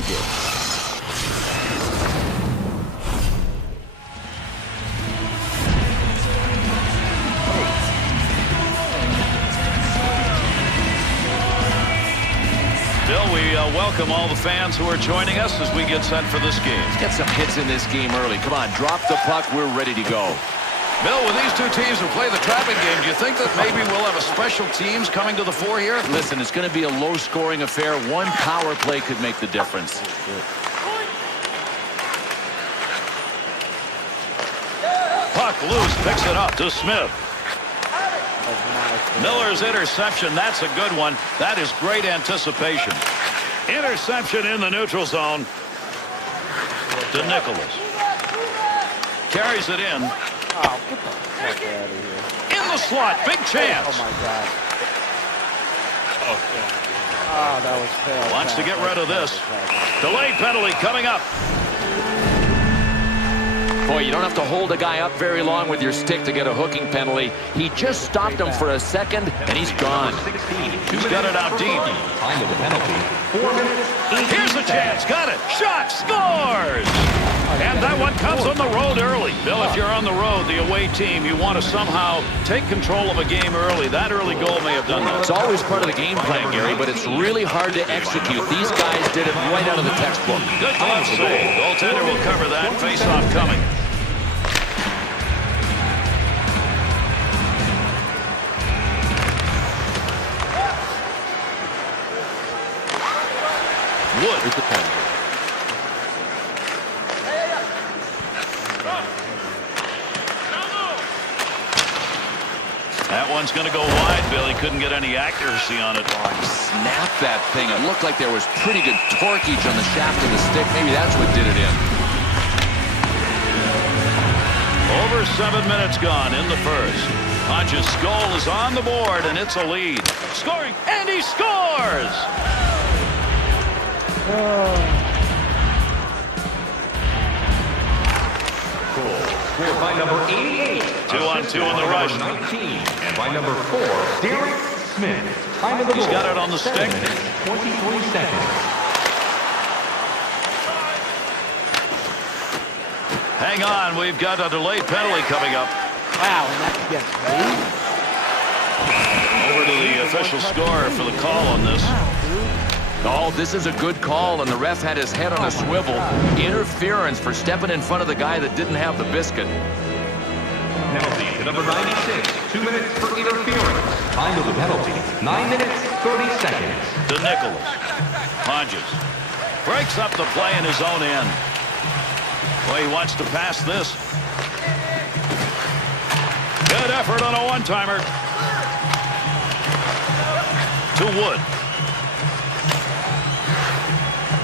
He did. Bill, we welcome all the fans who are joining us as we get set for this game. Let's get some hits in this game early. Come on, drop the puck. We're ready to go. Bill, with these two teams who play the trapping game, do you think that maybe we'll have a special teams coming to the fore here? Listen, it's going to be a low-scoring affair. One power play could make the difference. Puck loose, picks it up to Smith. Miller's interception, that's a good one. That is great anticipation. Interception in the neutral zone to Nicholas. Carries it in. Oh, get the fuck out of here. In the slot, big chance. Oh, my God. Oh, that was fair. Wants to get rid of this. Delayed penalty coming up. Boy, you don't have to hold a guy up very long with your stick to get a hooking penalty. He just stopped him for a second, and he's gone. He's got it out deep. Time of the penalty, 4 minutes. Here's a chance. Got it. Shot. Scores. And that one comes on the road early. Bill, if you're on the road, the away team, you want to somehow take control of a game early. That early goal may have done that. It's always part of the game plan, Gary, but it's really hard to execute. These guys did it right out of the textbook. Good glove save. Goaltender will cover that. Face-off coming. Wood is the penalty. That one's going to go wide, Bill. He couldn't get any accuracy on it. Snap that thing. It looked like there was pretty good torquage on the shaft of the stick. Maybe that's what did it in. Over 7 minutes gone in the first. Hodges' goal is on the board, and it's a lead. Scoring, and he scores! Goal scored by number 88. 2-on-2 in the rush. 19. And by number 4, Derek Smith. Time of the He's goal, got it on the 7 stick. minutes, 23 seconds. Hang on, we've got a delayed penalty coming up. Wow, and that's against me? Over to the official score for the call on this. Oh, this is a good call, and the ref had his head on a swivel. Interference for stepping in front of the guy that didn't have the biscuit. Penalty to number 96. 2 minutes for interference. Time of the penalty, 9 minutes, 30 seconds. To Nicholas. Hodges breaks up the play in his own end. Well, he wants to pass this. Good effort on a one-timer. To Wood.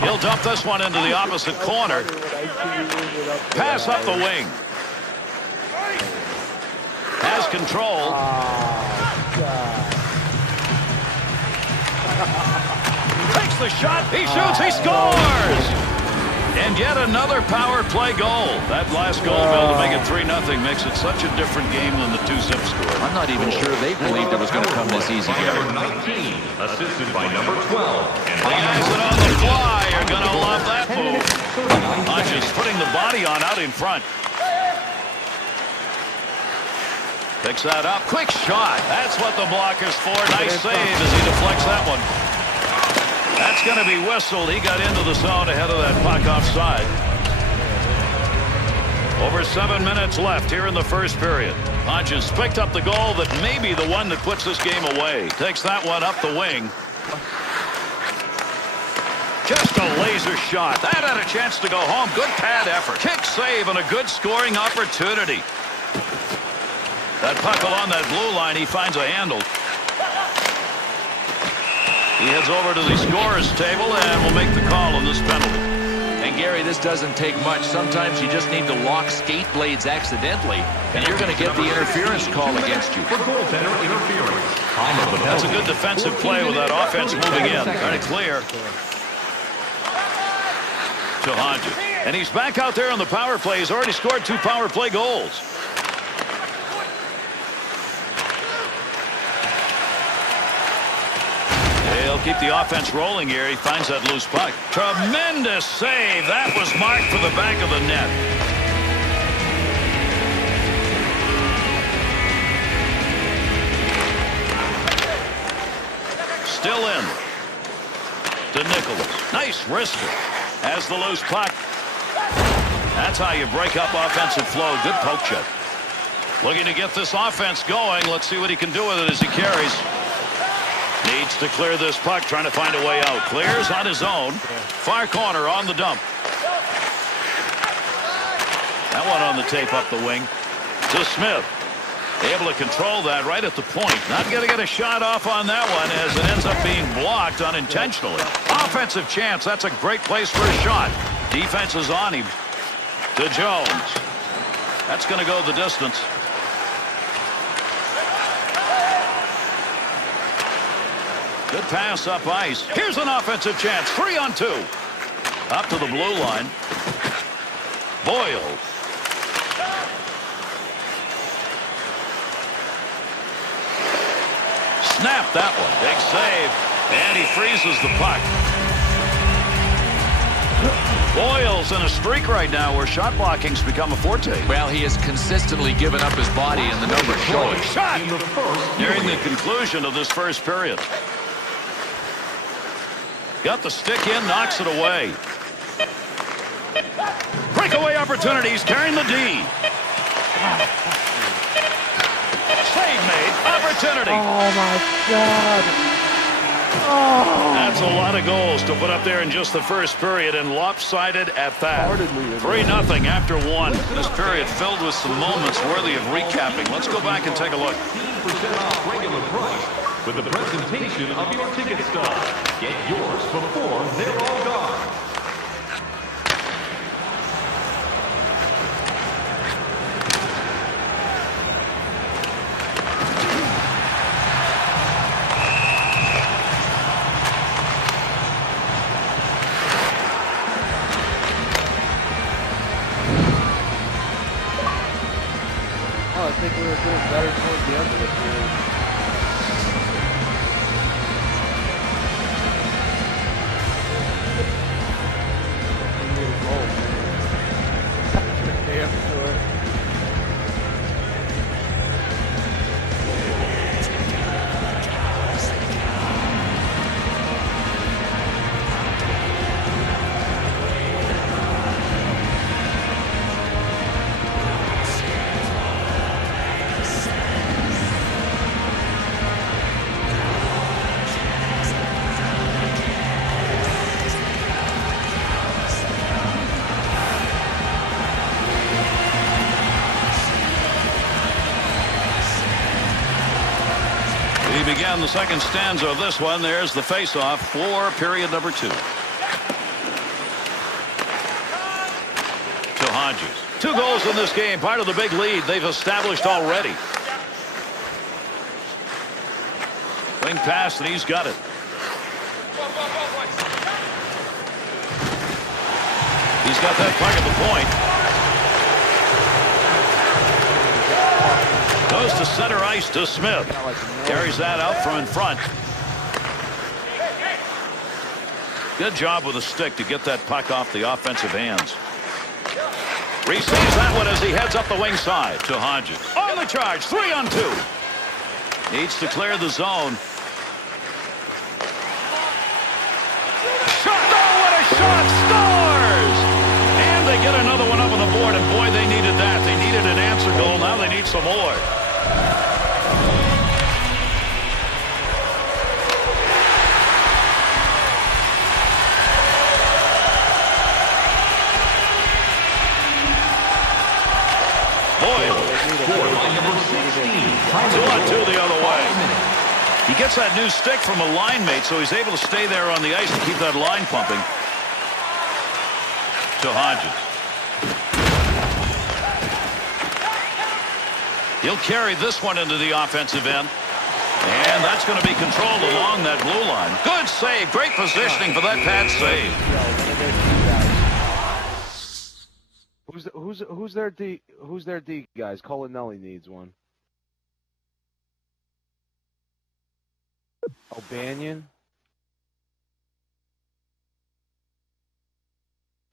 He'll dump this one into the opposite corner. Pass up the wing. Has control. Takes the shot. He shoots. He scores. And yet another power play goal. That last goal, Bill, to make it 3-0 makes it such a different game than the 2-zip score. I'm not even sure they believed it was going to come this easy, By Gary. number 19, assisted by number 12. And The by guys that on the fly are going to love that move. Hodges putting the body on out in front. Picks that up. Quick shot. That's what the blocker's for. Nice save as he deflects that one. That's going to be whistled. He got into the zone ahead of that puck offside. Over 7 minutes left here in the first period. Hodges picked up the goal that may be the one that puts this game away. Takes that one up the wing. Just a laser shot. That had a chance to go home. Good pad effort. Kick save and a good scoring opportunity. That puck along that blue line, he finds a handle. He heads over to the scorer's table and will make the call on this penalty. And Gary, this doesn't take much. Sometimes you just need to lock skate blades accidentally, and you're going to get the interference call against you. For goaltender interference. Time of the penalty. That's a good defensive play with that offense moving in. Trying to clear. To Hodges. And he's back out there on the power play. He's already scored 2 power play goals. He'll keep the offense rolling here. He finds that loose puck. Tremendous save. That was marked for the back of the net. Still in. To Nicholas. Nice wrister. Has the loose puck. That's how you break up offensive flow. Good poke check. Looking to get this offense going. Let's see what he can do with it as he carries. Needs to clear this puck, trying to find a way out. Clears on his own. Far corner on the dump. That one on the tape up the wing. To Smith. Able to control that right at the point. Not going to get a shot off on that one as it ends up being blocked unintentionally. Offensive chance. That's a great place for a shot. Defense is on him. To Jones. That's going to go the distance. Good pass up ice. Here's an offensive chance. 3-on-2. Up to the blue line. Boyle. Snap that one. Big save. And he freezes the puck. Boyle's in a streak right now where shot blocking's become a forte. Well, he has consistently given up his body, and the numbers show it. Shot nearing the conclusion of this first period. Got the stick in, knocks it away. Breakaway opportunities, carrying the D. Save made, opportunity. Oh my God. Oh. That's a lot of goals to put up there in just the first period, and lopsided at that. 3-0 after one. This period filled with some moments worthy of recapping. Let's go back and take a look. 15% off regular price with the presentation of your ticket stub. Get yours before they're all gone. I think we were doing better towards the end of the period. We need a goal, man. Damn sure. We began the second stanza of this one. There's the face-off for period number 2. To Hodges. 2 goals in this game. Part of the big lead they've established already. Wing pass, and he's got it. He's got that puck at the point. Goes to center ice to Smith. Carries that out from in front. Good job with the stick to get that puck off the offensive hands. Receives that one as he heads up the wing side to Hodges. On the charge, 3-on-2. Needs to clear the zone. Shot! Oh, what a shot! Scores! And they get another one up on the board, and boy, they needed that. They needed an answer goal. Now they need some more. Boyle. 2-on-2 the other way. He gets that new stick from a line mate, so he's able to stay there on the ice and keep that line pumping. To Hodges. He'll carry this one into the offensive end. And that's going to be controlled along that blue line. Good save. Great positioning for that pad save. Who's their D? Who's their D guys? Colinelli needs one. O'Banion.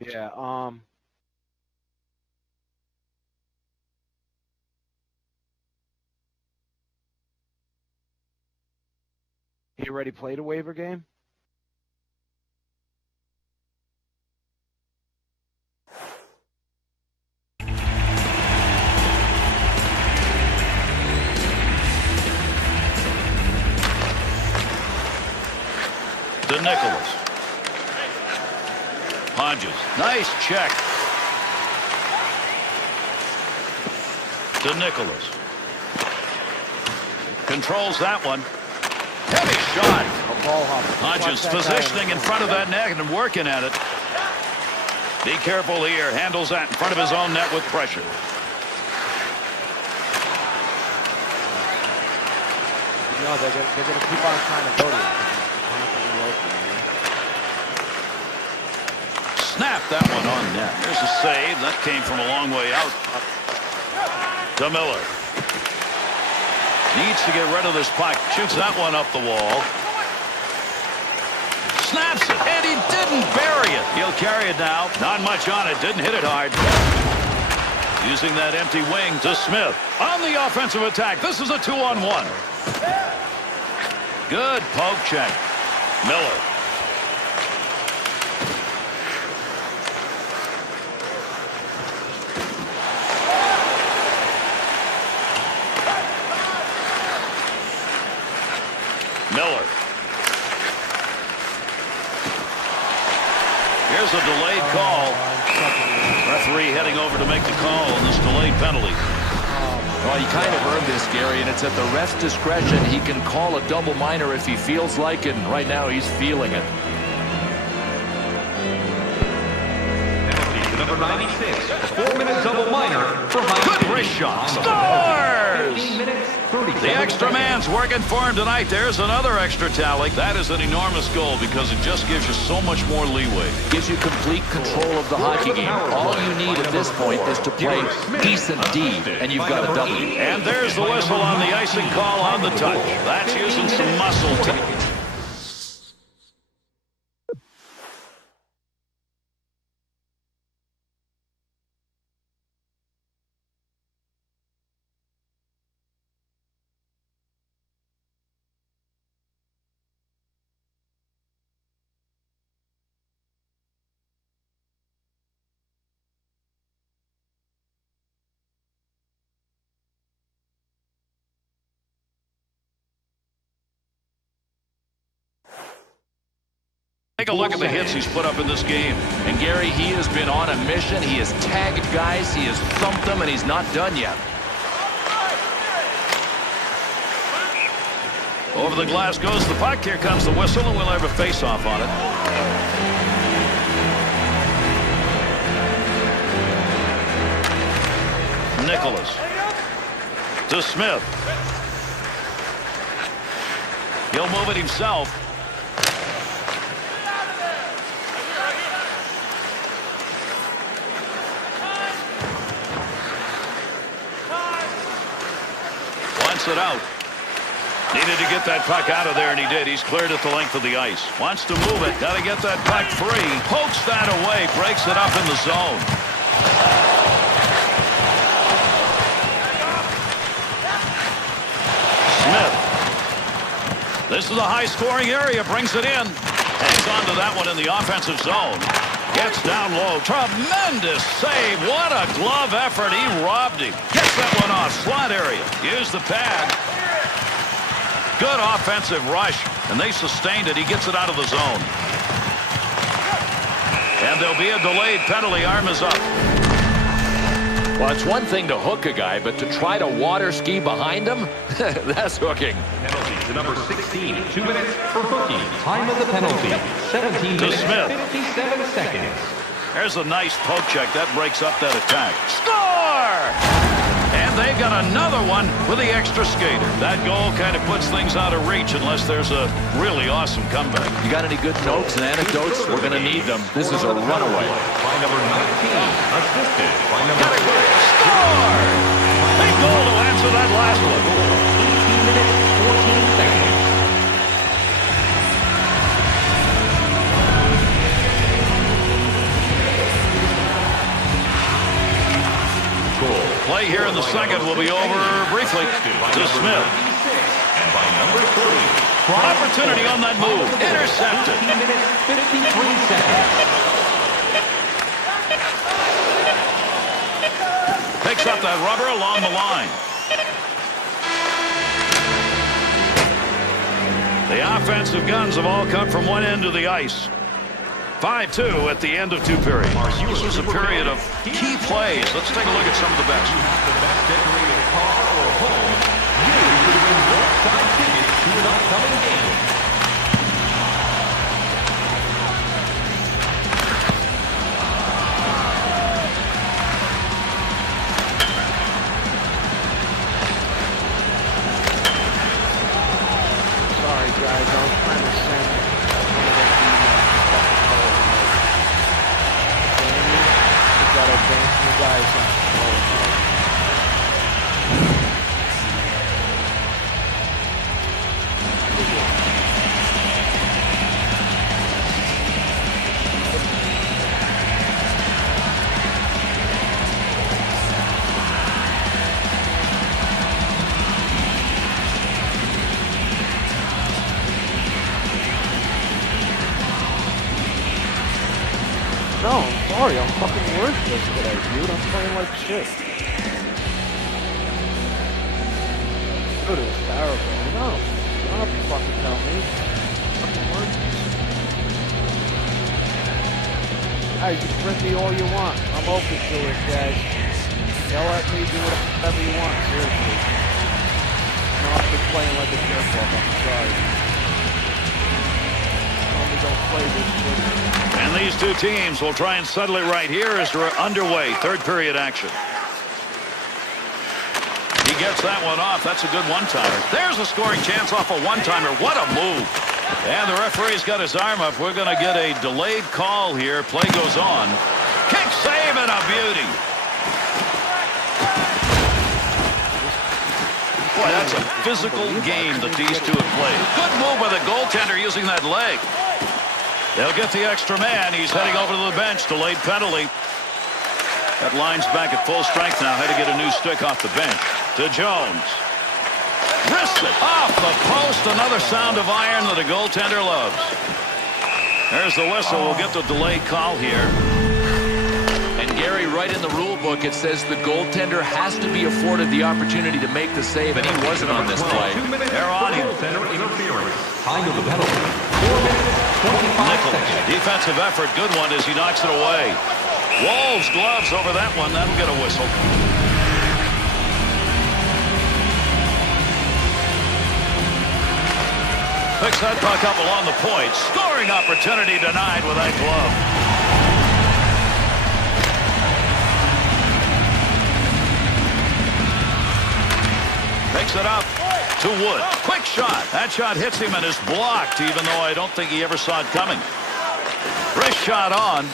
Yeah. He already played a waiver game? To Nicholas. Hodges. Nice check. To Nicholas. Controls that one. Heavy shot. Hodges positioning in front of that net and working at it. Be careful here. Handles that in front of his own net with pressure. No, they're going to keep on trying to go to him. Snap that one on net. There's a save. That came from a long way out. To Miller. Needs to get rid of this puck. Shoots that one up the wall. Snaps it. And he didn't bury it. He'll carry it now. Not much on it. Didn't hit it hard. Using that empty wing to Smith. On the offensive attack. This is a 2-on-1. Good poke check. Miller. Miller. Here's a delayed call. Referee heading over to make the call on this delayed penalty. Well, he kind of earned this, Gary, and it's at the ref's discretion. He can call a double minor if he feels like it, and right now he's feeling it. Penalty to number 96, a 4-minute double minor for high. Good wrist shot. Scores! 15 minutes, 37 The extra seconds. man's working for him tonight. There's another extra tally. That is an enormous goal because it just gives you so much more leeway. Gives you complete control of the hockey game. All you need at this point is to play decent D, and you've got a W. And there's the whistle on the icing call on the touch. That's using some muscle to... Take a look at the hits he's put up in this game. And Gary, he has been on a mission. He has tagged guys, he has thumped them, and he's not done yet. Over the glass goes the puck. Here comes the whistle, and we'll have a face-off on it. Nicholas. To Smith. He'll move it himself. It out. Needed to get that puck out of there, and he did. He's cleared it the length of the ice. Wants to move it. Got to get that puck free. Pokes that away. Breaks it up in the zone. Smith. This is a high-scoring area. Brings it in. Hangs on to that one in the offensive zone. Gets down low. Tremendous save. What a glove effort. He robbed him. Gets that one off. Slot area. Use the pad. Good offensive rush. And they sustained it. He gets it out of the zone. And there'll be a delayed penalty. Arm is up. Well, it's one thing to hook a guy, but to try to water ski behind him? That's hooking. Penalty to number 16, 2 minutes for hooking. Time of the penalty, 17 minutes, Smith. 57 seconds. There's a nice poke check. That breaks up that attack. Score! And they've got another one with the extra skater. That goal kind of puts things out of reach unless there's a really awesome comeback. You got any good notes and anecdotes? We're going to need them. This is a runaway. By number 19, assisted by number 6. Score! Big goal to answer that last one. 18 minutes, 14 seconds. Play here in the second will be over briefly to Smith. And by number 30. Opportunity on that move. Intercepted. 18 minutes, 53 seconds. Picks up that rubber along the line. The offensive guns have all come from one end of the ice. 5-2 at the end of 2 periods. This was a period of key plays. Let's take a look at some of the best. You have the best decorated car or home. You could win roadside tickets to an upcoming game. Sorry, guys. I was trying to send one of the fucking holes. Danny, you gotta thank you guys on the hole. No, I'm sorry. I'm fucking worthless today, dude. I'm playing like shit. Dude, it was terrible. I know. You don't have to fucking tell me. I'm fucking worthless. Hey, you can print me all you want. I'm open to it, guys. They'll let me do whatever you want, seriously. No, I've been playing like a jerk-off. I'm sorry. Only don't play this shit. And these two teams will try and settle it right here as we're underway. 3rd period action. He gets that one off. That's a good one-timer. There's a scoring chance off a one-timer. What a move. And the referee's got his arm up. We're going to get a delayed call here. Play goes on. Kick save and a beauty. Boy, that's a physical game that these two have played. Good move by the goaltender using that leg. They'll get the extra man. He's heading over to the bench. Delayed penalty. That line's back at full strength now. Had to get a new stick off the bench. To Jones. Wrist it off the post. Another sound of iron that a goaltender loves. There's the whistle. We'll get the delayed call here. And Gary, right in the rule book, it says the goaltender has to be afforded the opportunity to make the save, and he wasn't on this play. They're on him. Center interference. Time of the penalty. 4 minutes, 25 Nichols. seconds. Defensive effort. Good one as he knocks it away. Wolves gloves over that one. That'll get a whistle. Picks that puck up along the point. Scoring opportunity denied with that glove. Picks it up to Wood. Quick shot. That shot hits him and is blocked, even though I don't think he ever saw it coming. Wrist shot on.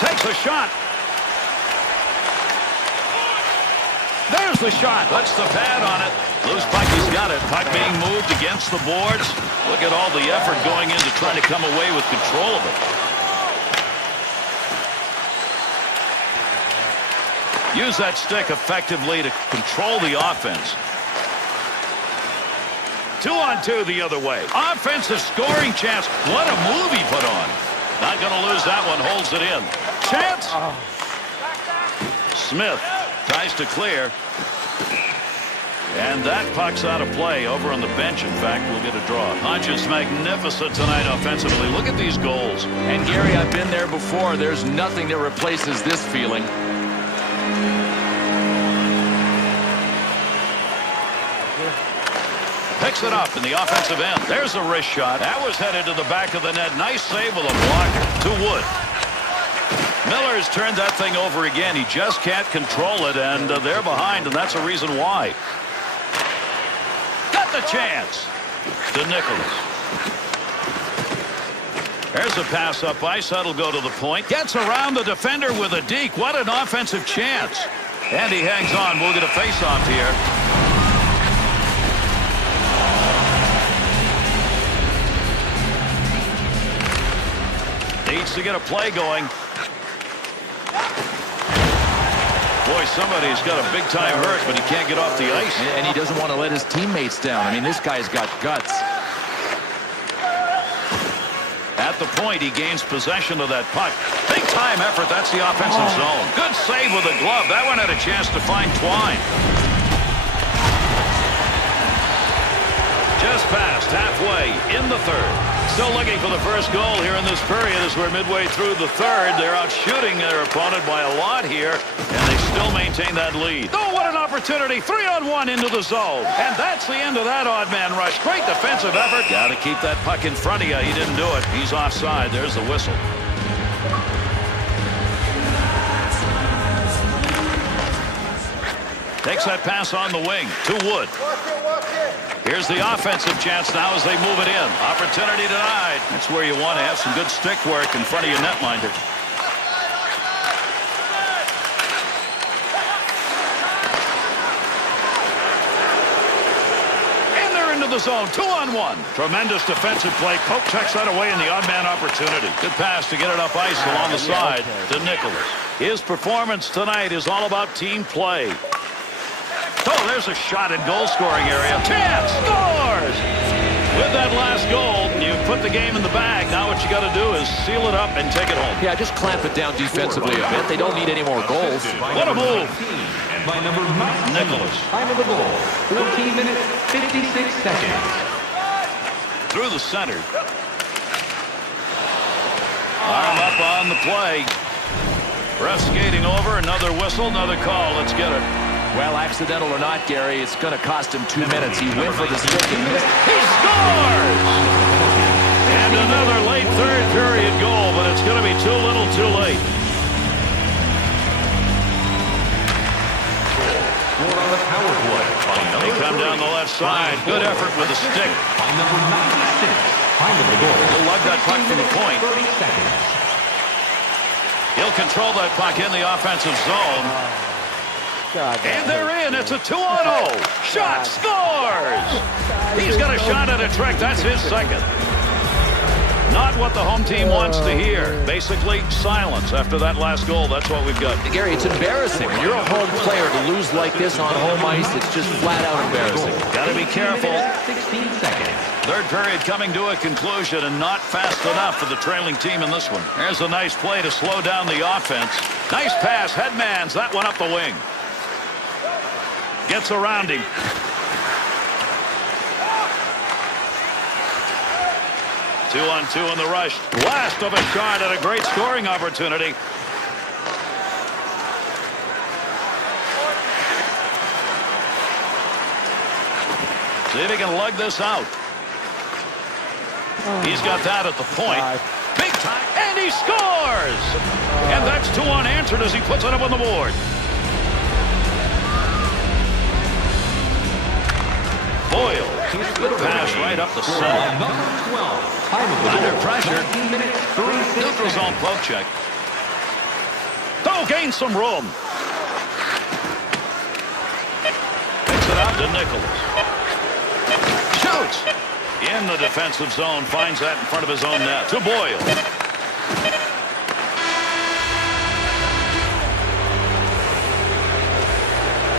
Takes a shot. There's the shot. Puts the pad on it. Loose puck, he's got it. Puck being moved against the boards. Look at all the effort going into trying to come away with control of it. Use that stick effectively to control the offense. 2-on-2 the other way. Offensive scoring chance. What a move he put on. Not going to lose that one. Holds it in. Chance. Smith tries to clear. And that puck's out of play over on the bench. In fact, we'll get a draw. Hodges magnificent tonight offensively. Look at these goals. And Gary, I've been there before. There's nothing that replaces this feeling. Picks it up in the offensive end. There's a wrist shot. That was headed to the back of the net. Nice save with a blocker to Wood. Miller's turned that thing over again. He just can't control it, and they're behind, and that's a reason why. Got the chance to Nicholas. There's a pass up ice. That'll go to the point. Gets around the defender with a deke. What an offensive chance. And he hangs on. We'll get a face-off here. Needs to get a play going. Boy, somebody's got a big-time hurt, but he can't get off the ice. And he doesn't want to let his teammates down. I mean, this guy's got guts. At the point, he gains possession of that puck. Big-time effort. That's the offensive zone. Good save with a glove. That one had a chance to find Twine. Just past halfway in the third. Still looking for the first goal here in this period as we're midway through the third. They're out shooting their opponent by a lot here, and they still maintain that lead. Oh, what an opportunity. 3-on-1 into the zone. And that's the end of that odd man rush. Great defensive effort. Got to keep that puck in front of you. He didn't do it. He's offside. There's the whistle. Takes that pass on the wing to Wood. Here's the offensive chance now as they move it in. Opportunity denied. That's where you want to have some good stick work in front of your netminder. And they're into the zone. 2-on-1. Tremendous defensive play. Koch checks that away in the odd man opportunity. Good pass to get it up ice along the side to Nicholas. His performance tonight is all about team play. Oh, there's a shot in goal-scoring area. Chance scores! With that last goal, you put the game in the bag. Now what you got to do is seal it up and take it home. Yeah, just clamp it down defensively a bit. They don't need any more goals. What a move! And by number 19, Nicholas. Time of the goal, 14 minutes, 56 seconds. Through the center. Arm up on the play. Ref skating over. Another whistle, another call. Let's get it. Well, accidental or not, Gary, it's going to cost him 2 minutes. He went for the stick and missed. He scores! And another late third period goal, but it's going to be too little too late. Scored on the power play by number They come down the left side. Good effort with the stick. By number 96. Time of the goal. He'll lug that puck from the point. 30 seconds. He'll control that puck in the offensive zone. God, And they're in. It's a 2-on-0. Shot scores! He's got a shot at a trick. That's his second. Not what the home team wants to hear. Basically, silence after that last goal. That's what we've got. Gary, it's embarrassing. When you're a home player to lose like this on home ice, it's just flat out embarrassing. Got to be careful. 16 seconds. Third period coming to a conclusion and not fast enough for the trailing team in this one. There's a nice play to slow down the offense. Nice pass. Headmans that one up the wing. Gets around him. Two-on-two in the rush. Blast of a shot at a great scoring opportunity. See if he can lug this out. He's got that at the point. Big time. And he scores! And that's two unanswered as he puts it up on the board. Boyle. Good pass right up the center. Number 12. Time of the Under goal. pressure. 19 minutes, 36 Neutral zone seconds. poke check. Oh, gains some room. Picks it out to Nicholas. Shoots. In the defensive zone. Finds that in front of his own net. To Boyle.